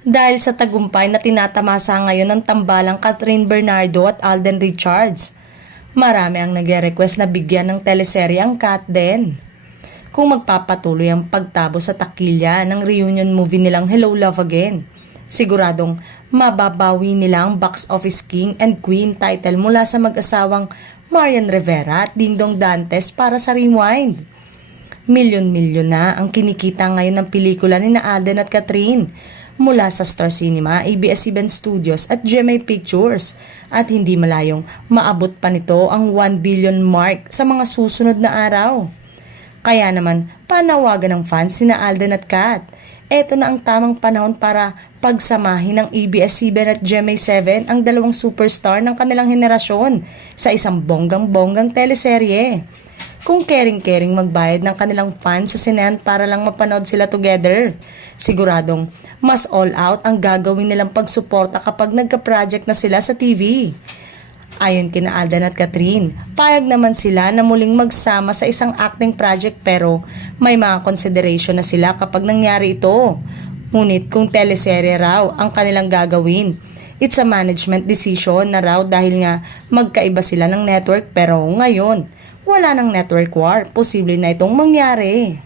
Dahil sa tagumpay na tinatamasa ngayon ng tambalang Catherine Bernardo at Alden Richards, marami ang nagre-request na bigyan ng teleserye ang Kat din. Kung magpapatuloy ang pagtabo sa takilya ng reunion movie nilang Hello Love Again, siguradong mababawi nila ang box office king and queen title mula sa mag-asawang Marian Rivera at Dingdong Dantes para sa Rewind. Milyon-milyon na ang kinikita ngayon ng pelikula ni na Alden at Catherine mula sa Star Cinema, ABS-CBN Studios at GMA Pictures at hindi malayong maabot pa nito ang 1 billion mark sa mga susunod na araw. Kaya naman, panawagan ng fans sina Alden at Kat. Ito na ang tamang panahon para pagsamahin ng ABS-CBN at GMA7 ang dalawang superstar ng kanilang henerasyon sa isang bonggang-bonggang teleserye. Kung kering-kering magbayad ng kanilang fans sa sinehan para lang mapanood sila together, siguradong mas all out ang gagawin nilang pagsuporta kapag nagka-project na sila sa TV. Ayon kina Alden at Catherine, payag naman sila na muling magsama sa isang acting project pero may mga consideration na sila kapag nangyari ito. Ngunit kung teleserye raw ang kanilang gagawin, it's a management decision na raw dahil nga magkaiba sila ng network pero ngayon, wala ng network war, posible na itong mangyari.